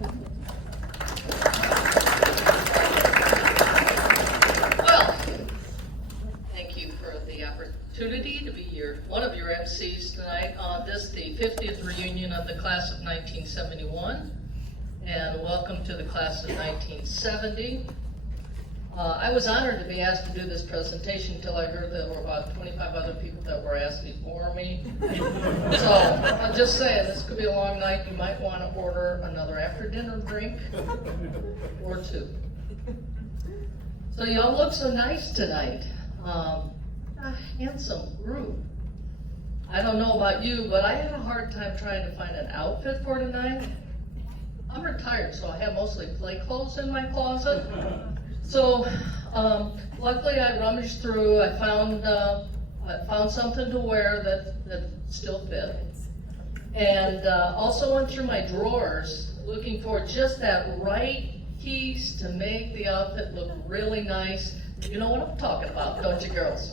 Well, thank you for the opportunity to be one of your MCs tonight on the 50th reunion of the class of 1971, and welcome to the class of 1970. I was honored to be asked to do this presentation until I heard there were about 25 other people that were asked before me. So I'm just saying, this could be a long night. You might want to order another after-dinner drink or two. So y'all look so nice tonight. A handsome group. I don't know about you, but I had a hard time trying to find an outfit for tonight. I'm retired, so I have mostly play clothes in my closet. So luckily I rummaged through. I found something to wear that still fit, and also went through my drawers looking for just that right piece to make the outfit look really nice. You know what I'm talking about, don't you, girls?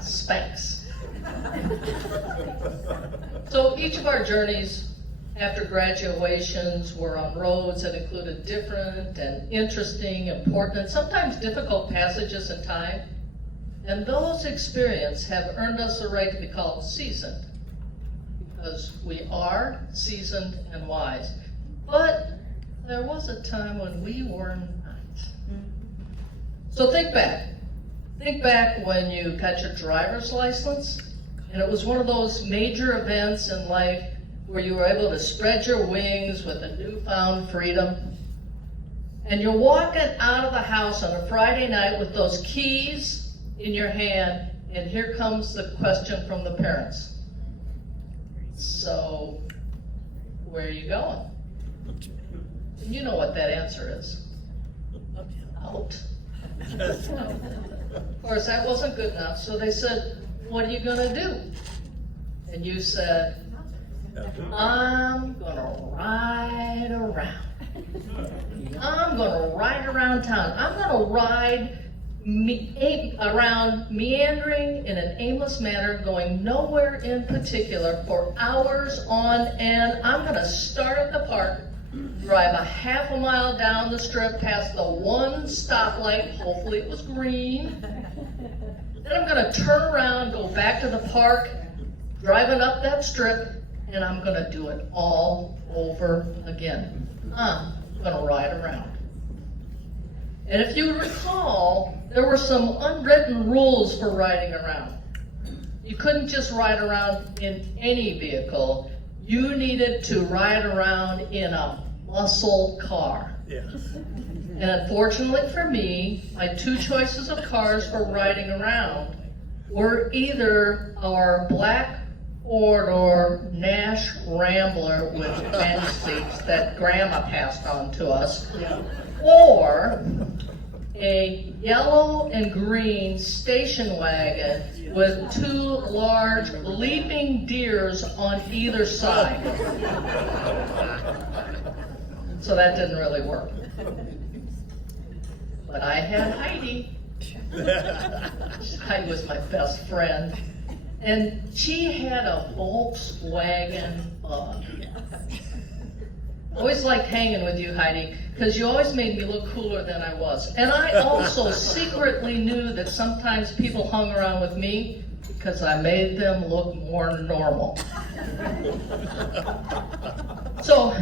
Specs. So each of our journeys after graduations were on roads that included different and interesting, important, and sometimes difficult passages in time. And those experiences have earned us the right to be called seasoned, because we are seasoned and wise. But there was a time when we were not. So think back. Think back when you got your driver's license, and it was one of those major events in life where you were able to spread your wings with a newfound freedom. And you're walking out of the house on a Friday night with those keys in your hand, and here comes the question from the parents. So, where are you going? And you know what that answer is. Out. Of course, that wasn't good enough, so they said, what are you gonna do? And you said, I'm gonna ride around. I'm gonna ride around town. I'm gonna ride around, meandering in an aimless manner, going nowhere in particular for hours on end. I'm gonna start at the park, drive a half a mile down the strip past the one stoplight, hopefully it was green. Then I'm gonna turn around, go back to the park, driving up that strip, and I'm gonna do it all over again. I'm gonna ride around. And if you recall, there were some unwritten rules for riding around. You couldn't just ride around in any vehicle. You needed to ride around in a muscle car. Yeah. And unfortunately for me, my two choices of cars for riding around were either our black four-door Nash Rambler with bench seats that Grandma passed on to us, or a yellow and green station wagon with two large leaping deers on either side. So that didn't really work. But I had Heidi. Heidi was my best friend. And she had a Volkswagen Bug. Always liked hanging with you, Heidi, because you always made me look cooler than I was. And I also secretly knew that sometimes people hung around with me because I made them look more normal. So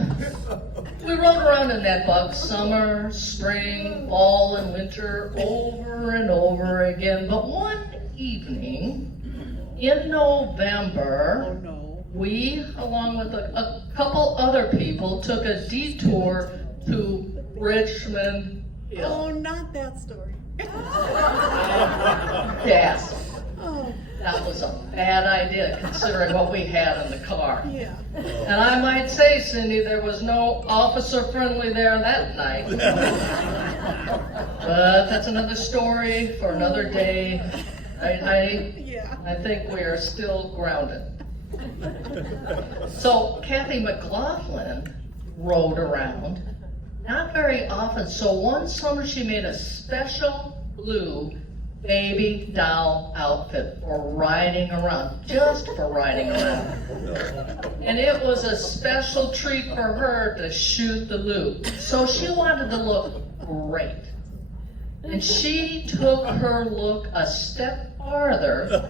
we rode around in that Bug summer, spring, fall, and winter over and over again. But one evening in November, we, along with a couple other people, took a detour to Richmond Hill. Oh, not that story. Yes. Oh. That was a bad idea considering what we had in the car. Yeah. And I might say, Cindy, there was no officer friendly there that night. But that's another story for another day. I think we are still grounded. So Kathy McLaughlin rode around, not very often. So one summer she made a special blue baby doll outfit for riding around, just for riding around. And it was a special treat for her to shoot the loop. So she wanted to look great. And she took her look a step farther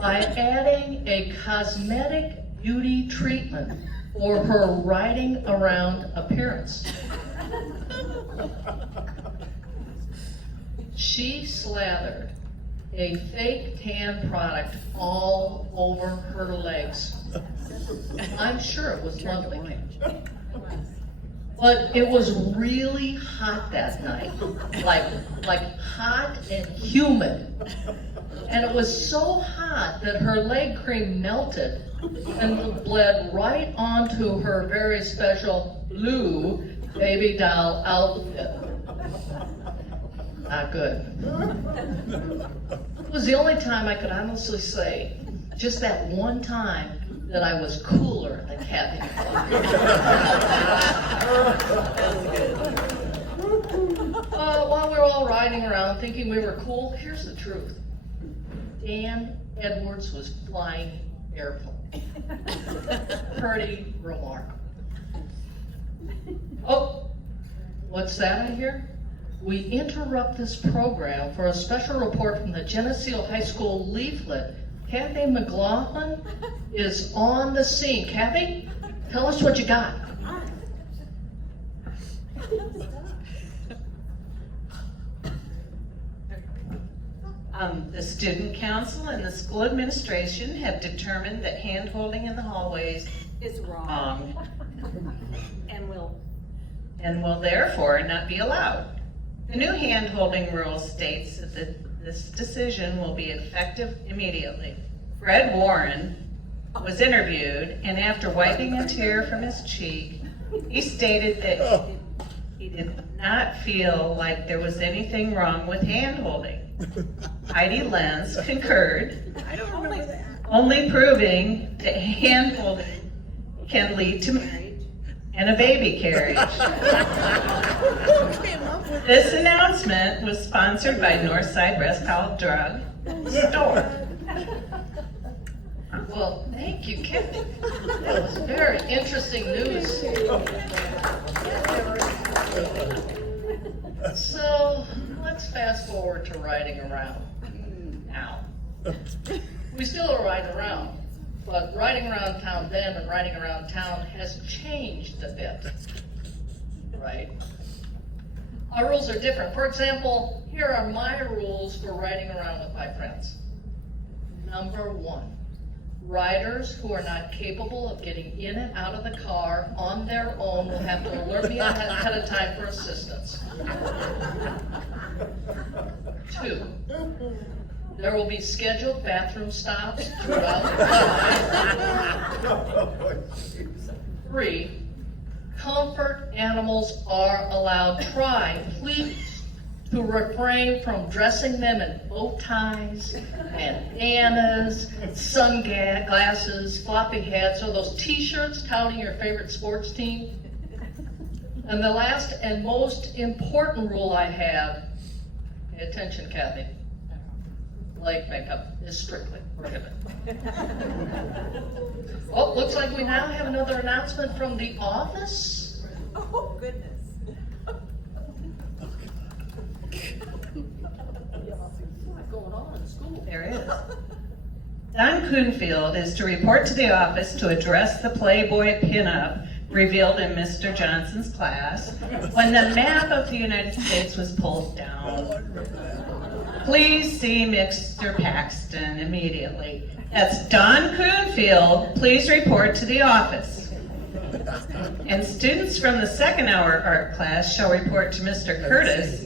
by adding a cosmetic beauty treatment for her riding around appearance. She slathered a fake tan product all over her legs. I'm sure it was lovely. But it was really hot that night, like hot and humid. And it was so hot that her leg cream melted and bled right onto her very special blue baby doll outfit. Not good. It was the only time I could honestly say, just that one time, that I was cooler than Kathy. While we were all riding around thinking we were cool, here's the truth. Dan Edwards was flying airplane. Pretty remarkable. Oh, what's that I hear? We interrupt this program for a special report from the Geneseo High School leaflet. Kathy McLaughlin is on the scene. Kathy, tell us what you got. The student council and the school administration have determined that hand-holding in the hallways is wrong and will therefore not be allowed. The new hand-holding rule states that this decision will be effective immediately. Fred Warren was interviewed, and after wiping a tear from his cheek, he stated that he did not feel like there was anything wrong with hand-holding. Heidi Lenz concurred, only proving that hand-holding can lead to marriage and a baby carriage. This announcement was sponsored by Northside Rescal Drug Store. Well, thank you, Kathy. That was very interesting news. So, let's fast forward to riding around now. We still ride around, but riding around town then and riding around town has changed a bit, right? Our rules are different. For example, here are my rules for riding around with my friends. Number 1. Riders who are not capable of getting in and out of the car on their own will have to alert me ahead of time for assistance. 2, there will be scheduled bathroom stops throughout the ride. 3, comfort animals are allowed. Try, please, to refrain from dressing them in bow ties, bandanas, sunglasses, floppy hats, or those t-shirts touting your favorite sports team. And the last and most important rule I have, pay attention, Kathy, leg makeup is strictly prohibited. Oh, looks like we now have another announcement from the office. Oh, goodness. What's going on in school? There is. Don Kuhnfield is to report to the office to address the Playboy pinup revealed in Mr. Johnson's class when the map of the United States was pulled down. Please see Mr. Paxton immediately. That's Don Kuhnfield. Please report to the office. And students from the second hour art class shall report to Mr. Curtis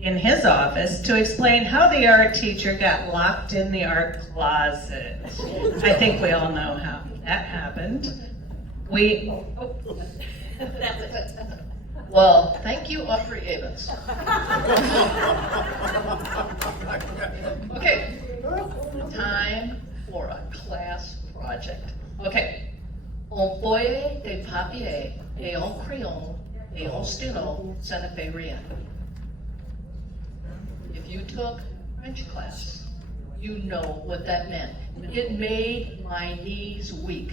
in his office to explain how the art teacher got locked in the art closet. I think we all know how that happened. Well, thank you, Audrey Evans. Okay, time for a class project. Okay, on foyer des papiers et en crayon et en stylo, ça ne fait rien. If you took French class. You know what that meant. It made my knees weak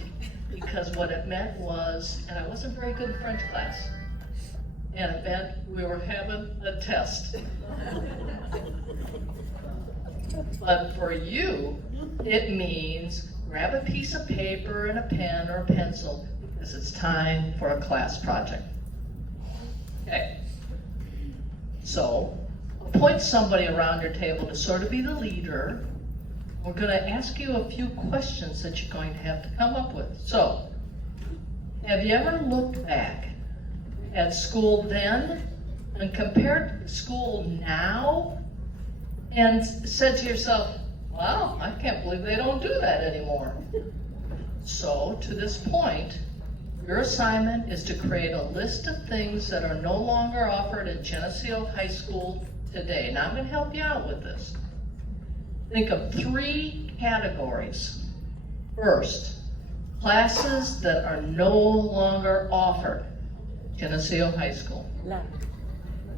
because what it meant was, and I wasn't very good in French class, and it meant we were having a test. But for you, it means grab a piece of paper and a pen or a pencil because it's time for a class project. Okay. So, appoint somebody around your table to sort of be the leader. We're going to ask you a few questions that you're going to have to come up with. So, have you ever looked back at school then and compared to school now and said to yourself, wow, I can't believe they don't do that anymore? So, to this point, your assignment is to create a list of things that are no longer offered at Geneseo High School today. Now, I'm going to help you out with this. Think of 3 categories. First, classes that are no longer offered at Geneseo High School.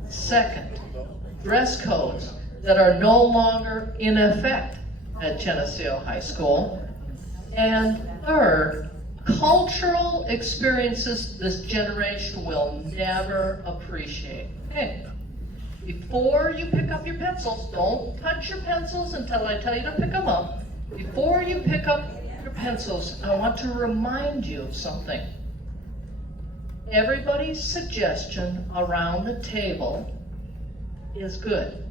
Second, dress codes that are no longer in effect at Geneseo High School. And third, cultural experiences this generation will never appreciate. Okay. Before you pick up your pencils, don't touch your pencils until I tell you to pick them up. Before you pick up your pencils, I want to remind you of something. Everybody's suggestion around the table is good.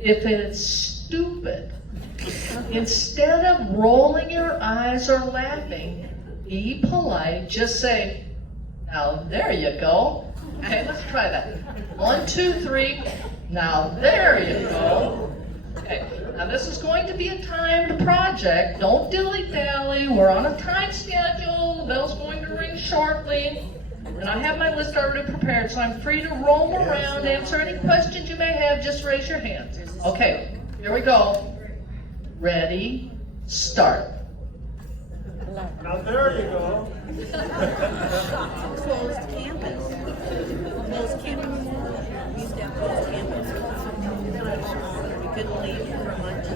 If it's stupid, instead of rolling your eyes or laughing, be polite, just say, now there you go. Okay, let's try that. 1, 2, 3. Now there you go. Okay, now this is going to be a timed project. Don't dilly-dally. We're on a time schedule. The bell's going to ring shortly. And I have my list already prepared, so I'm free to roam around, answer any questions you may have. Just raise your hand. Okay, here we go. Ready, start. Now there you go. Closed campus. Closed campus. We used to have closed campus. We couldn't leave for lunch.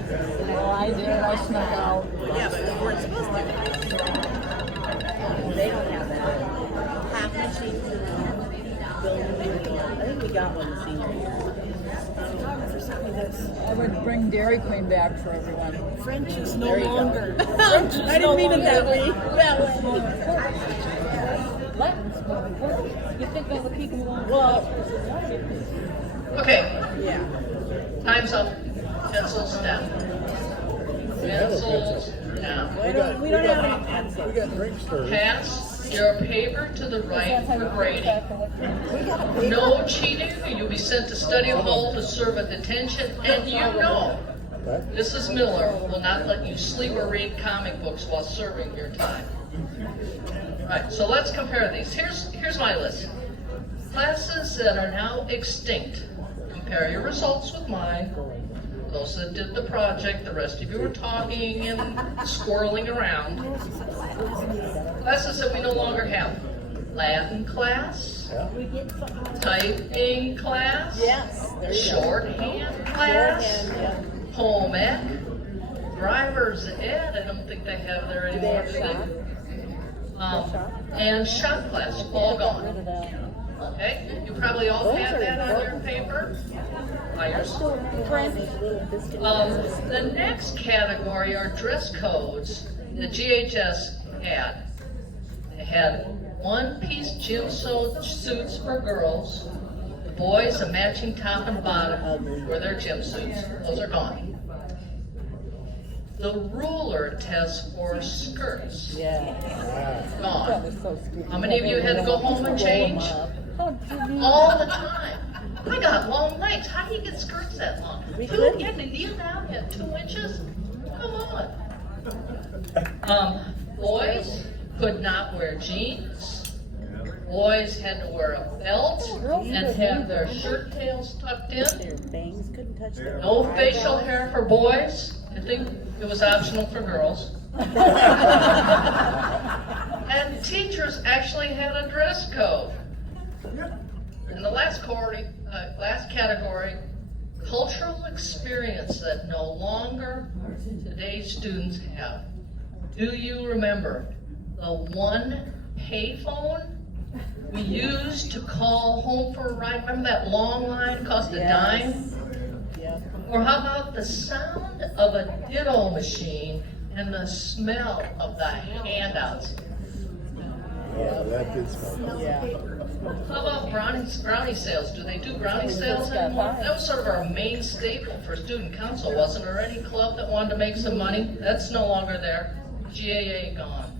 Oh, I did. I snuck out. Yeah, but we weren't supposed to. They don't have that. Half machines in the building. I think we got one the senior year. I would bring Dairy Queen back for everyone. French is There you go. longer. I didn't mean it that way. That way. Latins, but you think of the people who want Okay, Yeah. time's up. Pencils down. Pencils down. We don't have any pencils. We got drinks for Pass your paper to the right for grading. No cheating, you'll be sent to study hall to serve a detention, and you know Mrs. Miller will not let you sleep or read comic books while serving your time. All right, so let's compare these. Here's my list. Classes that are now extinct. Compare your results with mine. Those that did the project, the rest of you were talking and squirreling around. Classes that we no longer have. Latin class, typing class, Yes. There you go. shorthand class, Shorthand, yeah. home ec, driver's ed, I don't think they have there Do they anymore. have do shop? And shop class, all gone. Okay, you probably all have that on your paper. By yourself. The next category are dress codes the GHS had. They had one-piece gym suits for girls, the boys a matching top and bottom for their gym suits. Those are gone. The ruler test for skirts, gone. How many of you had to go home and change? All the time. I got long legs. How do you get skirts that long? You had to kneel down at 2 inches? Come on. Boys could not wear jeans. Boys had to wear a belt and have their shirt tails tucked in. Their bangs couldn't touch their No facial hair for boys. I think it was optional for girls. And teachers actually had a dress code. And the last category, cultural experience that no longer today's students have. Do you remember the one payphone we used to call home for a ride? Remember that long line cost a dime? Yeah. Or how about the sound of a ditto machine and the smell of the handouts? Oh, that did smell. Yeah. How about brownie sales? Do they do brownie sales anymore? That was sort of our main staple for student council, wasn't there? Any club that wanted to make some money? That's no longer there. GAA gone.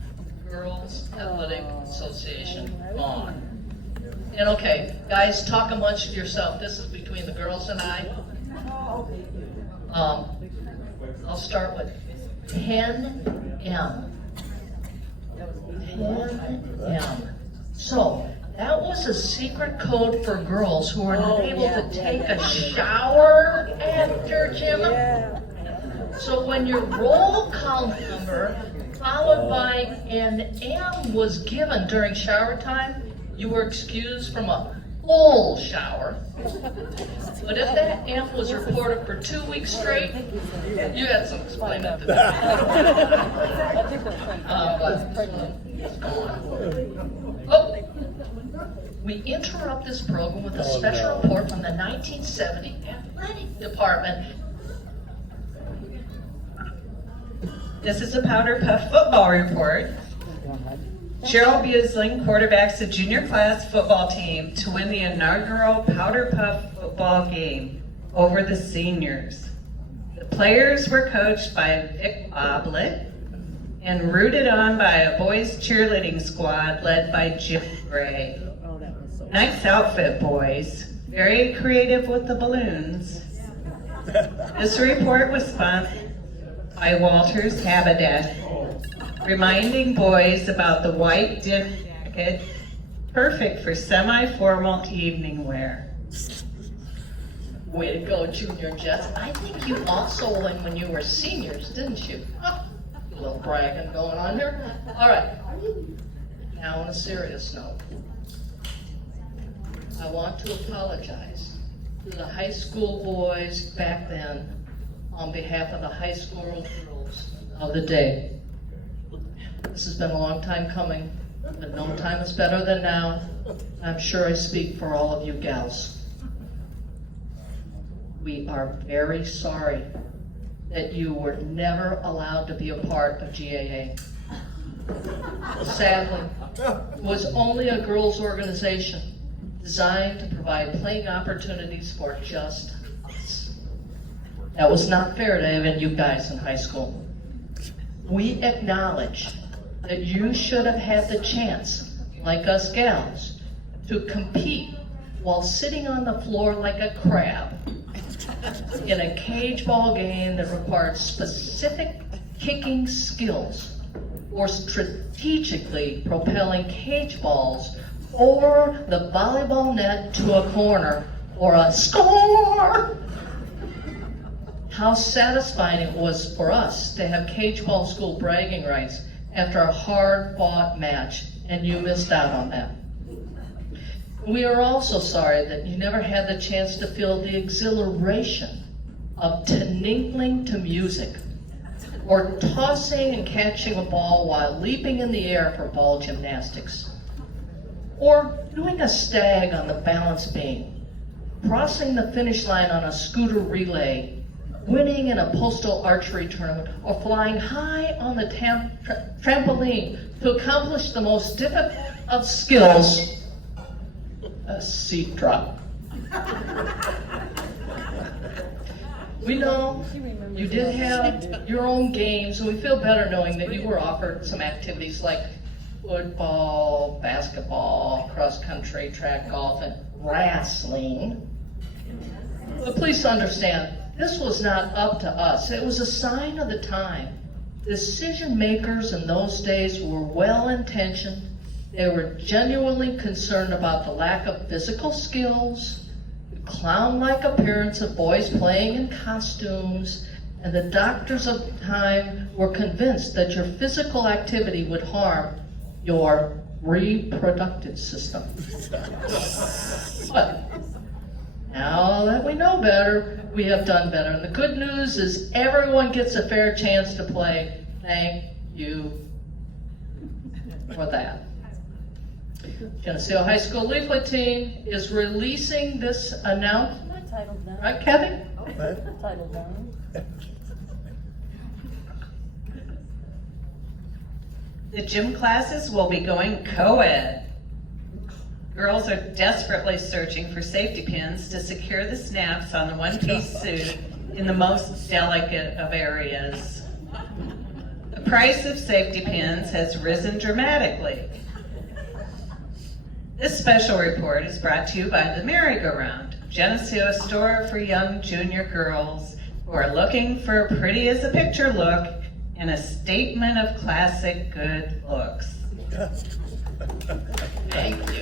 Girls Athletic Association gone. And okay, guys, talk amongst yourself. This is between the girls and I. I'll start with 10M. 10M. So, that was a secret code for girls who were not able to take a shower after gym. Yeah. So when your roll call number followed by an M was given during shower time, you were excused from a full shower. But if that M was reported for 2 weeks straight, you had some explaining to do. I think But it's gone. Oh, we interrupt this program with a special report from the 1970 athletic department. This is a Powder Puff football report. Cheryl Busling quarterbacks the junior class football team to win the inaugural Powder Puff football game over the seniors. The players were coached by Vic Oblett and rooted on by a boys cheerleading squad led by Jim Gray. Oh, that was so. Nice outfit, boys. Very creative with the balloons. This report was sponsored by Walters Habitat, reminding boys about the white denim jacket, perfect for semi-formal evening wear. Way to go, Junior Jets. I think you also won when you were seniors, didn't you? Huh, a little bragging going on here. All right. Now on a serious note, I want to apologize to the high school boys back then on behalf of the high school girls of the day. This has been a long time coming, but no time is better than now. I'm sure I speak for all of you gals. We are very sorry that you were never allowed to be a part of GAA. Sadly, it was only a girls' organization designed to provide playing opportunities for just us. That was not fair to even you guys in high school. We acknowledge that you should have had the chance, like us gals, to compete while sitting on the floor like a crab in a cage ball game that required specific kicking skills or strategically propelling cage balls over the volleyball net to a corner or a score. How satisfying it was for us to have cage ball school bragging rights after a hard-fought match, and you missed out on that. We are also sorry that you never had the chance to feel the exhilaration of tinkling to music, or tossing and catching a ball while leaping in the air for ball gymnastics, or doing a stag on the balance beam, crossing the finish line on a scooter relay, winning in a postal archery tournament, or flying high on the trampoline to accomplish the most difficult of skills, a seat drop. We know you did have your own games, and we feel better knowing that you were offered some activities like football, basketball, cross country, track, golf, and wrestling. But please understand, this was not up to us. It was a sign of the time. Decision makers in those days were well-intentioned. They were genuinely concerned about the lack of physical skills, the clown-like appearance of boys playing in costumes, and the doctors of the time were convinced that your physical activity would harm your reproductive system. But Now that we know better, we have done better. And the good news is everyone gets a fair chance to play. Thank you for that. Geneseo High School Leaflet Team is releasing this announcement. Title down. Right, Kevin? Title down. The gym classes will be going co-ed. Girls are desperately searching for safety pins to secure the snaps on the one-piece suit in the most delicate of areas. The price of safety pins has risen dramatically. This special report is brought to you by the Merry-Go-Round, Geneseo store for young junior girls who are looking for a pretty as a picture look and a statement of classic good looks. Thank you.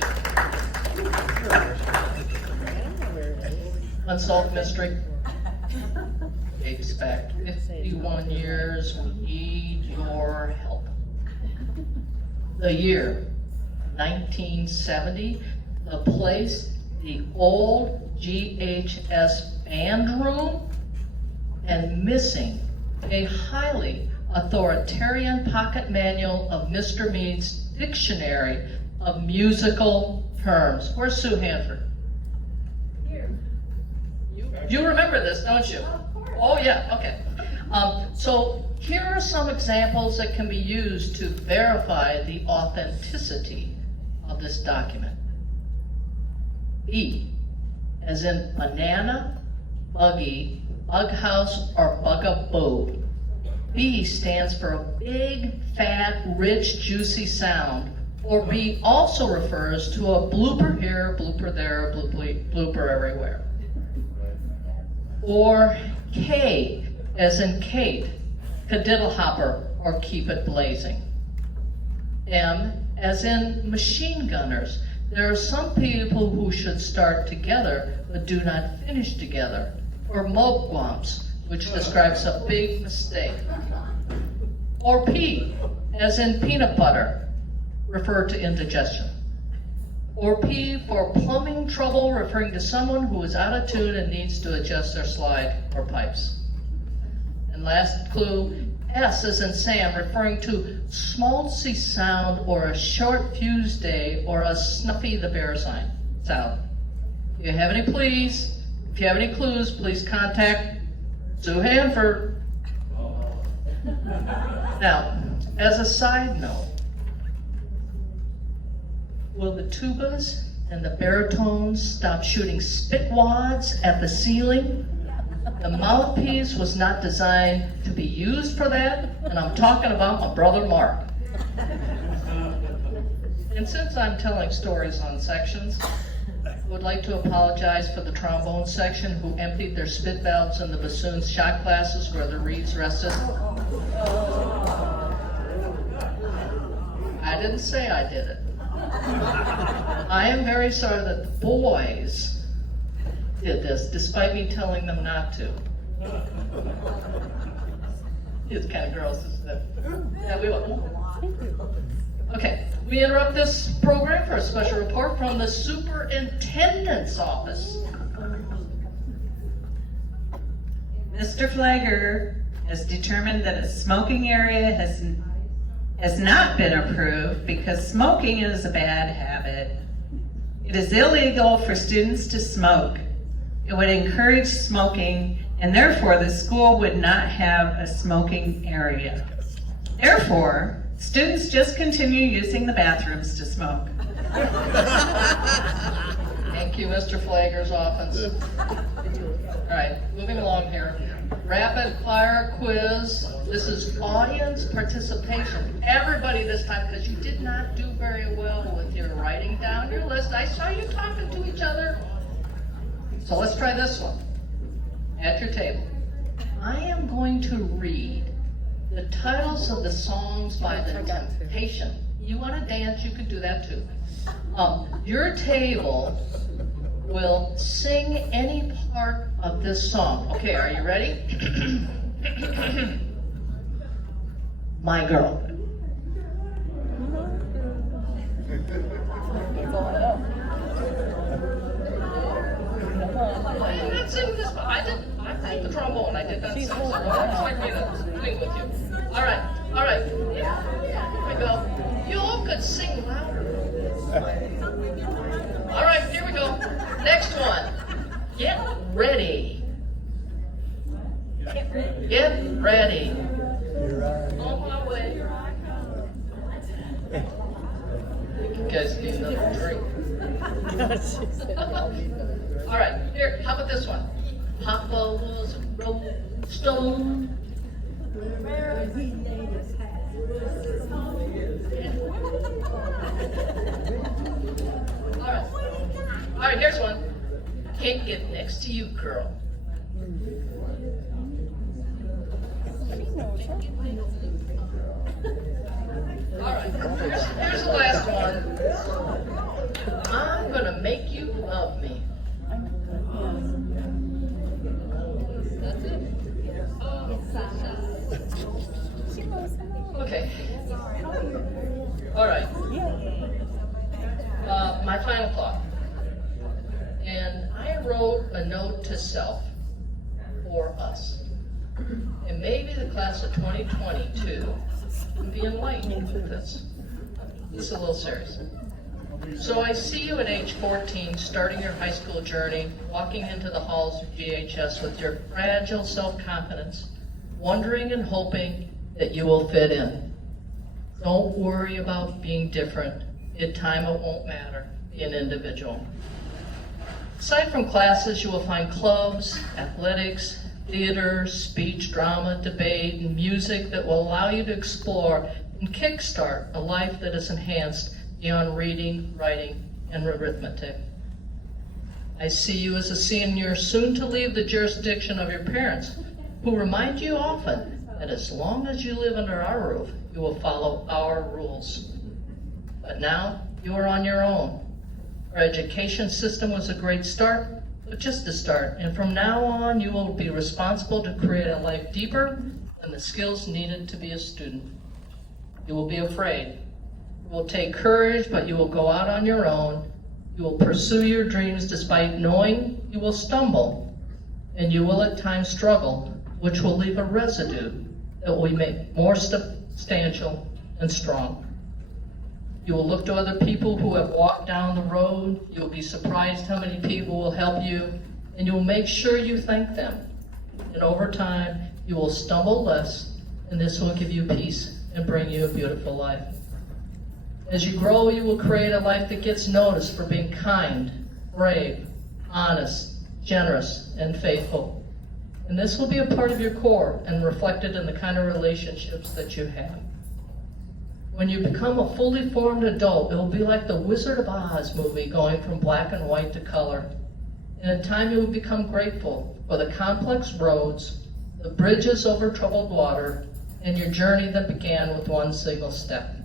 Unsolved mystery. Expect 51 years, we need your help. The year 1970, the place, the old GHS band room, and missing a highly authoritarian pocket manual of Mr. Mead's Dictionary of Musical Terms. Where's Sue Hanford? Here. You remember this, don't you? Of course. Oh yeah, okay. So here are some examples that can be used to verify the authenticity of this document. B, as in banana, buggy, bug house, or bugaboo. B stands for a big, fat, rich, juicy sound. Or B also refers to a blooper here, blooper there, blooper everywhere. Or K, as in Kate, cadiddle hopper, or keep it blazing. M, as in machine gunners. There are some people who should start together, but do not finish together. Or mogwamps, which describes a big mistake. Or P, as in peanut butter, referred to indigestion. Or P for plumbing trouble, referring to someone who is out of tune and needs to adjust their slide or pipes. And last clue, S as in Sam, referring to schmaltzy sound or a short fuse day or a snuffy the bear sound. If you have any clues, please contact Sue Hanford. Now, as a side note, will the tubas and the baritones stop shooting spit wads at the ceiling? The mouthpiece was not designed to be used for that, and I'm talking about my brother Mark. And since I'm telling stories on sections, I would like to apologize for the trombone section who emptied their spit valves in the bassoon's shot glasses where the reeds rested. I didn't say I did it. I am very sorry that the boys did this, despite me telling them not to. It's kind of gross, isn't it? Yeah, we will. Okay, we interrupt this program for a special report from the superintendent's office. Mr. Flagger has determined that a smoking area has not been approved because smoking is a bad habit. It is illegal for students to smoke. It would encourage smoking, and therefore the school would not have a smoking area. Therefore, students just continue using the bathrooms to smoke. Thank you, Mr. Flagger's office. All right, moving along here. Rapid fire quiz. This is audience participation. Everybody this time, because you did not do very well with your writing down your list. I saw you talking to each other. So let's try this one. At your table. I am going to read the titles of the songs by The Temptation. You want to dance, you can do that too. Your table will sing any part of this song. Okay, are you ready? My Girl. Come on. sing this, but I played the trombone, I did not sing, so that's like me to sing with you. All right, here we go. You all could sing louder. All right, here we go. Next one. Get ready. Get ready. On my way. You guys need another drink. All right, here, how about this one? Papa was a rolling stone. All right, here's one. Can't get next to you, girl. All right, here's the last one. I'm gonna make you love me. That's it. Okay. All right. My final thought. And I wrote a note to self for us. And maybe the class of 2022 can be enlightened with this. This is a little serious. So I see you at age 14, starting your high school journey, walking into the halls of GHS with your fragile self-confidence, wondering and hoping that you will fit in. Don't worry about being different. In time it won't matter. Be an individual. Aside from classes, you will find clubs, athletics, theater, speech, drama, debate, and music that will allow you to explore and kickstart a life that is enhanced beyond reading, writing, and arithmetic. I see you as a senior, soon to leave the jurisdiction of your parents, who remind you often that as long as you live under our roof, you will follow our rules. But now, you are on your own. Our education system was a great start, but just a start. And from now on, you will be responsible to create a life deeper than the skills needed to be a student. You will be afraid. You will take courage, but you will go out on your own. You will pursue your dreams despite knowing you will stumble, and you will at times struggle, which will leave a residue that will make more substantial and strong. You will look to other people who have walked down the road. You will be surprised how many people will help you, and you will make sure you thank them. And over time, you will stumble less, and this will give you peace and bring you a beautiful life. As you grow, you will create a life that gets noticed for being kind, brave, honest, generous, and faithful. And this will be a part of your core and reflected in the kind of relationships that you have. When you become a fully formed adult, it will be like the Wizard of Oz movie going from black and white to color. And in time, you will become grateful for the complex roads, the bridges over troubled water, and your journey that began with one single step.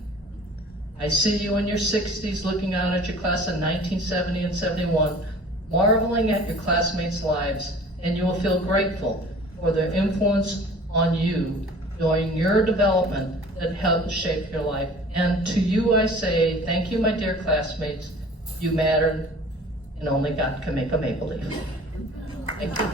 I see you in your 60s looking out at your class in 1970 and 71, marveling at your classmates' lives, and you will feel grateful for their influence on you during your development that helped shape your life. And to you I say, thank you, my dear classmates. You mattered, and only God can make a maple leaf. Thank you.